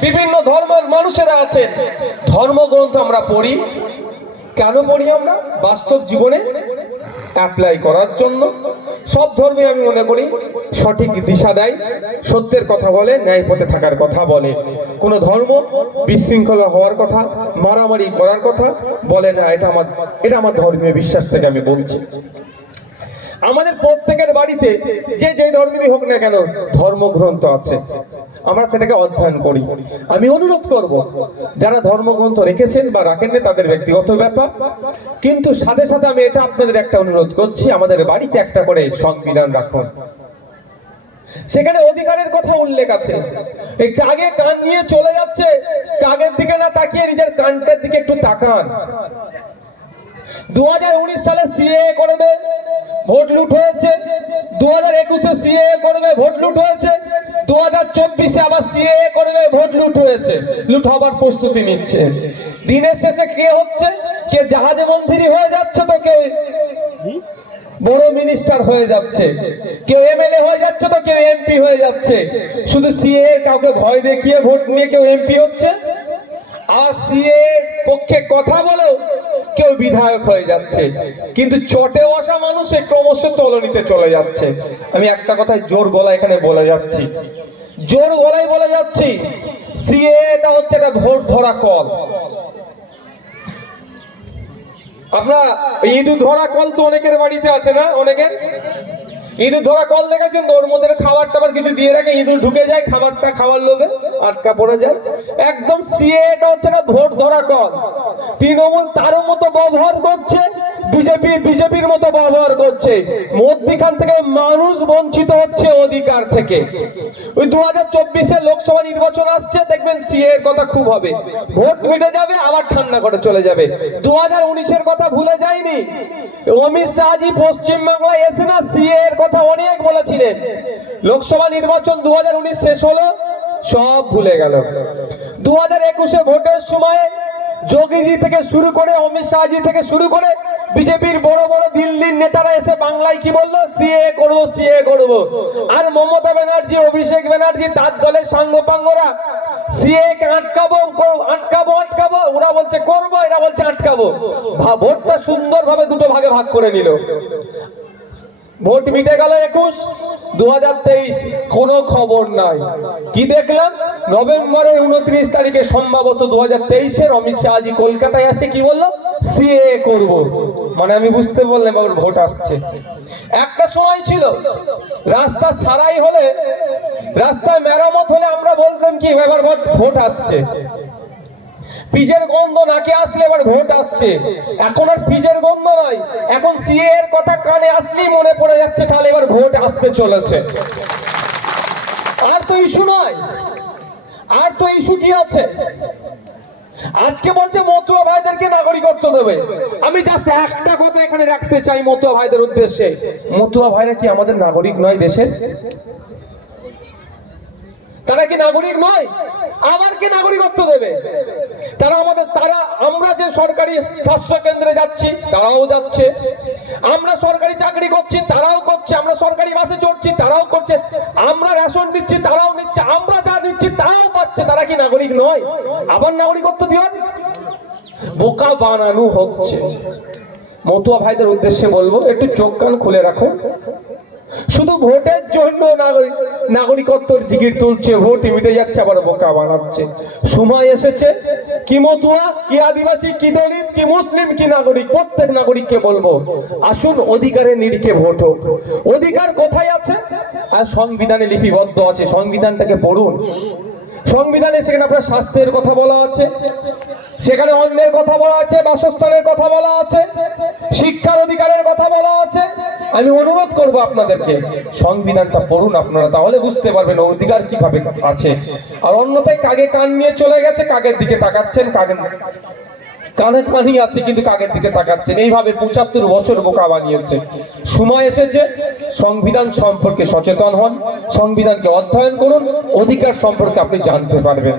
বিভিন্ন ধর্মের মানুষেরা আছেন। ধর্মগ্রন্থ আমরা পড়ি। কেন পড়ি আমরা? বাস্তব জীবনে অ্যাপ্লাই করার জন্য। সব ধর্মে আমি মনে করি সঠিক দিশা দেয়। সত্যের কথা বলে, ন্যায় পথে থাকার কথা বলে। কোন ধর্ম বিশৃঙ্খলা হওয়ার কথা, মারামারি করার কথা বলে না। এটা আমার এটা আমার ধর্মীয় বিশ্বাস থেকে আমি বলছি। আমাদের প্রত্যেকের বাড়িতে যে যে ধর্মেরই হোক না কেন ধর্মগ্রন্থ আছে। আমরা সেটাকে অধ্যয়ন করি। আমি অনুরোধ করব, যারা ধর্মগ্রন্থ রেখেছেন বা রাখেননি তাদের ব্যক্তিগত ব্যাপার। কিন্তু সাথে সাথে আমি এটা আপনাদের একটা অনুরোধ করছি, আমাদের বাড়িতে একটা করে সংবিধান রাখুন। সেখানে অধিকারের কথা উল্লেখ আছে। এই কাগে কান নিয়ে চলে যাচ্ছে, কাগের দিকে না তাকিয়ে নিজের কানটার দিকে একটু তাকান। দু হাজার উনিশ সালে সিএ করবে লুট হবার প্রস্তুতি নিচ্ছে। দিনের শেষে কে হচ্ছে? কে জাহাজে মন্ত্রী হয়ে যাচ্ছে তো কেউ বড় মিনিস্টার হয়ে যাচ্ছে? কেউ এমএলএ হয়ে যাচ্ছে তো কেউ এমপি হয়ে যাচ্ছে? শুধু সিএ কাউকে ভয় দেখিয়ে ভোট নিয়ে কেউ এমপি হচ্ছে? আর সিএ পক্ষে কথা বলেও কেউ বিধায়ক হয়ে যাচ্ছে। কিন্তু চটে বসা মানুষে ক্রমশ তলনিতে চলে যাচ্ছে। আমি একটা কথাই জোর গলা এখানে বলে যাচ্ছি। জোর গলায় বলে যাচ্ছি সিএ, এটা হচ্ছে একটা ভোট ধরা কল। আপনার ইঁদুর ধরা কল তো অনেকের বাড়িতে আছে না, অনেকের? ইঁদুর ধরা কল দেখেছেন তো? ওর মধ্যে খাবার টাবার কিছু দিয়ে রাখে ইঁদুর ঢুকে যায়, খাবারটা খাওয়ার লোভে আটকা পড়ে যায়। একদম সিএটা হচ্ছে না ভোট ধরা কল। তৃণমূল তারও মতো ব্যবহার করছে বিজেপি, বিজেপির মতো ব্যবহার করছে। মধ্যিখান থেকে মানুষ বঞ্চিত হচ্ছে অধিকার থেকে। ওই দু হাজার চব্বিশে লোকসভা নির্বাচন আসছে, দেখবেন সিএ এর কথা খুব হবে। ভোট মিটে যাবে, আবার ঠান্ডা করে চলে যাবে। দু হাজার উনিশের কথা ভুলে যায়নি অমিত শাহজি পশ্চিম বাংলায় এসে না সিএ এর কথা অনেক বলেছিলেন। লোকসভা নির্বাচন দু হাজার উনিশ শেষ হলো, সব ভুলে গেল। দু হাজার একুশে ভোটের সময় যোগীজি থেকে শুরু করে অমিত শাহজি থেকে শুরু করে বিজেপির বড় বড় দিল্লির নেতারা এসে বাংলায় কি বলল? সিএ করব সিএ করব। আর মমতা ব্যানার্জি, অভিষেক ব্যানার্জি, তার দলের সাঙ্গপাঙ্গরা, সিএ কে আটকাবো আটকাবো আটকাবো? ওরা বলছে করব, এরা বলছে আটকাবো। ভোটটা সুন্দরভাবে দুটো ভাগে ভাগ করে নিল। ভোট মিটে গেল একুশ দু হাজার তেইশ, কোনো খবর নাই। কি দেখলাম? নভেম্বরের উনত্রিশ তারিখে সম্ভবত দু হাজার তেইশের অমিত শাহ শাহজি কলকাতায় আসে, কি বলল? সিএ করব। মানে আমি বুঝতে বললাম এবার ভোট আসছে। একটা সময় ছিল, রাস্তা সারাই হলে, রাস্তায় মেরামত হলে আমরা বলতাম কি, এবার ভোট আসছে। পিজের গন্ধ নাকে আসলে এবার ভোট আসছে। এখন আর পিজের গন্ধ নয়, এখন সিএ এর কথা কানে আসলেই মনে পড়ে যাচ্ছে, তাহলে এবার ভোট আসতে চলেছে। আর তো ইস্যু নয়। আর তো ইস্যু কি আছে। আজকে বলছে মতুয়া ভাইদেরকে নাগরিকত্ব দেবে। আমি জাস্ট একটা কথা এখানে রাখতে চাই মতুয়া ভাইদের উদ্দেশ্যে। মতুয়া ভাইরা কি আমাদের নাগরিক নয় দেশের? তারা কি নাগরিক নয়? আবার কি নাগরিকত্ব দেবে? তারা আমাদের তারা আমরা যে সরকারি স্বাস্থ্য কেন্দ্রে যাচ্ছি, তারাও যাচ্ছে। আমরা সরকারি চাকরি করছি, তারাও করছে। আমরা সরকারি বাসে চড়ছি, তারাও করছে। আমরা রেশন দিচ্ছি, তারাও নিচ্ছে। আমরা কি নাগরিক নয়? আবার নাগরিকত্ব দিবেন? বোকা বানানো হচ্ছে। মতুয়া ভাইদের উদ্দেশ্যে বলব, একটু চোখ কান খুলে রাখো। শুধু ভোটের জন্য নাগরিক, নাগরিকত্বর জিগির তুলছে, ভোট মিটে যাচ্ছে, আবার বোকা বানাচ্ছে। সময় এসেছে। কি মতুয়া, কি আদিবাসী, কি দলিত, কি মুসলিম, কি নাগরিক, প্রত্যেক নাগরিককে বলব, আসুন অধিকারের নিরিখে ভোট হোক। অধিকার কোথায় আছে? আর সংবিধানে লিপিবদ্ধ আছে। সংবিধানটাকে পড়ুন। সংবিধানে সেখানে আপনার স্বাস্থ্যের কথা বলা আছে, সেখানে অন্যের কথা বলা আছে, বাসস্থানের কথা বলা আছে, শিক্ষার অধিকারের কথা বলা আছে। আমি অনুরোধ করব আপনাদেরকে, সংবিধানটা পড়ুন আপনারা, তাহলে বুঝতে পারবেন অধিকার কীভাবে আছে। আর অন্যথায় কাগে কান নিয়ে চলে গেছে কাগের দিকে তাকাচ্ছেন কাগের কানে কানি আছে, কিন্তু কাকের দিকে তাকাচ্ছেন। এইভাবে পঁচাত্তর বছর বোকা বানিয়েছে। সময় এসেছে, সংবিধান সম্পর্কে সচেতন হন, সংবিধানকে অধ্যয়ন করুন, অধিকার সম্পর্কে আপনি জানতে পারবেন।